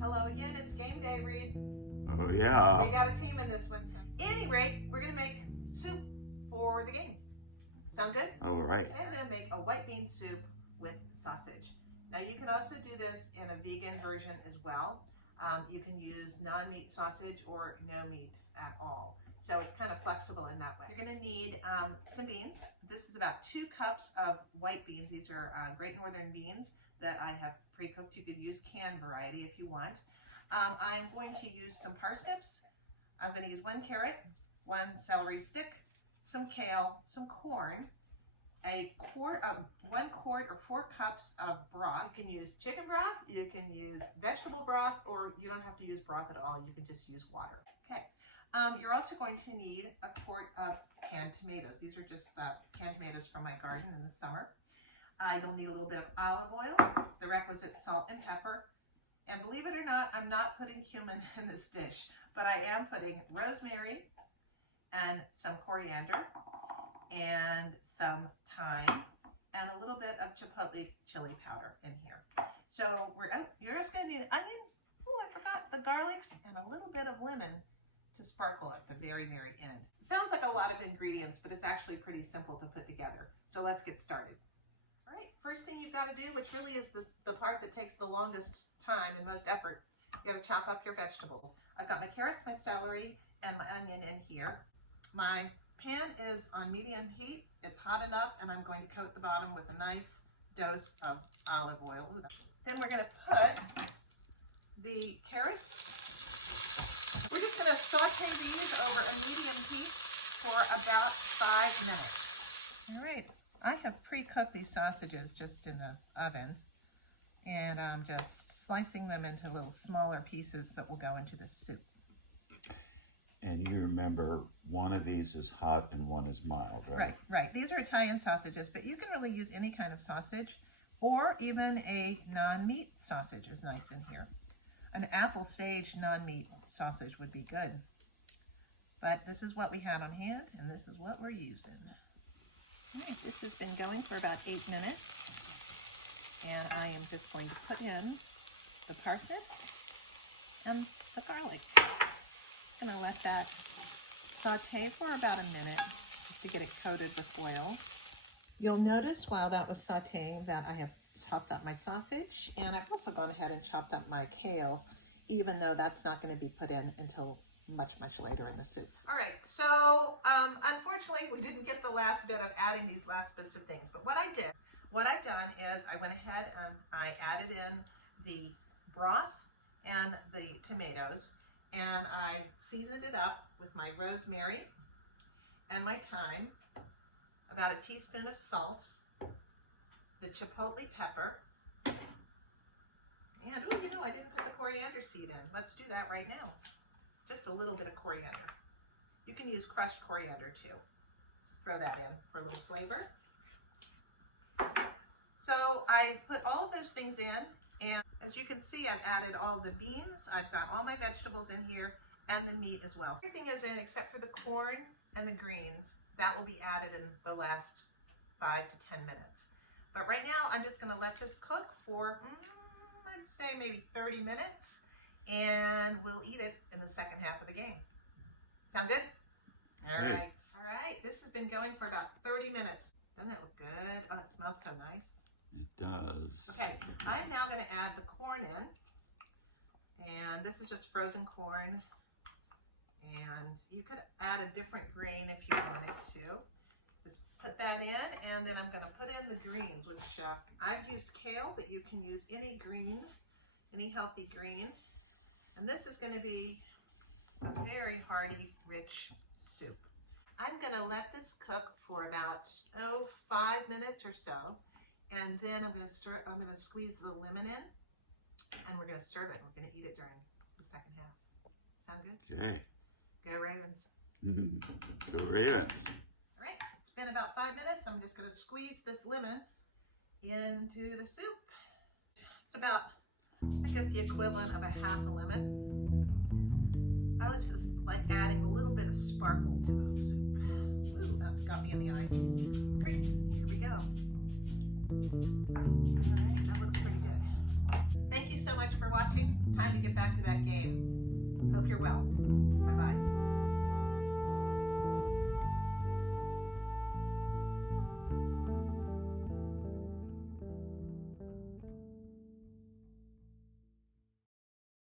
Hello again, it's game day, Reed. Oh yeah. We got a team in this one. So at any rate, we're gonna make soup for the game. Sound good? All right. I'm gonna make a white bean soup with sausage. Now you can also do this in a vegan version as well. You can use non-meat sausage or no meat at all. So it's kind of flexible in that way. You're gonna need some beans. This is about 2 cups of white beans. These are Great Northern beans that I have pre-cooked. You could use canned variety if you want. I'm going to use some parsnips. I'm going to use 1 carrot, 1 celery stick, some kale, some corn, 1 quart or 4 cups of broth. You can use chicken broth, you can use vegetable broth, or you don't have to use broth at all. You can just use water. Okay. You're also going to need a quart of canned tomatoes. These are just canned tomatoes from my garden in the summer. You'll need a little bit of olive oil, the requisite salt and pepper, and believe it or not, I'm not putting cumin in this dish, but I am putting rosemary and some coriander and some thyme and a little bit of chipotle chili powder in here. So you're just going to need an onion, I forgot the garlics, and a little bit of lemon to sparkle at the very, very end. It sounds like a lot of ingredients, but it's actually pretty simple to put together. So let's get started. All right, first thing you've got to do, which really is the part that takes the longest time and most effort, you got to chop up your vegetables. I've got my carrots, my celery, and my onion in here. My pan is on medium heat. It's hot enough, and I'm going to coat the bottom with a nice dose of olive oil. Then we're going to put the carrots. We're just going to saute these over a medium heat for about 5 minutes. All right. I have pre-cooked these sausages just in the oven, and I'm just slicing them into little smaller pieces that will go into the soup. And you remember, one of these is hot and one is mild, right? Right. These are Italian sausages, but you can really use any kind of sausage, or even a non-meat sausage is nice in here. An apple sage non-meat sausage would be good. But this is what we had on hand, and this is what we're using. All right, this has been going for about 8 minutes, and I am just going to put in the parsnips and the garlic. I'm going to let that saute for about a minute just to get it coated with oil. You'll notice while that was sauteing that I have chopped up my sausage, and I've also gone ahead and chopped up my kale, even though that's not going to be put in until much later in the soup. All right, so unfortunately we didn't get the last bit of adding these last bits of things, but what I've done is I went ahead and I added in the broth and the tomatoes, and I seasoned it up with my rosemary and my thyme, about a teaspoon of salt, the chipotle pepper, and I didn't put the coriander seed in. Let's do that right now. Just a little bit of coriander. You can use crushed coriander too. Just throw that in for a little flavor. So I put all of those things in, and as you can see, I've added all the beans. I've got all my vegetables in here, and the meat as well. Everything is in except for the corn and the greens. That will be added in the last 5 to 10 minutes. But right now, I'm just gonna let this cook for, I'd say maybe 30 minutes. And we'll eat it in the second half of the game. Sound good? All right. All right. This has been going for about 30 minutes. Doesn't it look good? Oh, it smells so nice. It does. Okay. I'm now going to add the corn in. And this is just frozen corn. And you could add a different grain if you wanted to. Just put that in, and then I'm going to put in the greens, which I've used kale, but you can use any green, any healthy green. And this is going to be a very hearty, rich soup. I'm going to let this cook for about 5 minutes or so, and then I'm going to squeeze the lemon in, and we're going to serve it. We're going to eat it during the second half. Sound good? Okay. Go Ravens. Go Ravens. All right. It's been about 5 minutes. I'm just going to squeeze this lemon into the soup. It's about, I guess, the equivalent of a half a lemon. I just like adding a little bit of sparkle to the soup. Ooh, that got me in the eye. Great, here we go. All right, that looks pretty good. Thank you so much for watching. Time to to get back to that game. Hope you're well.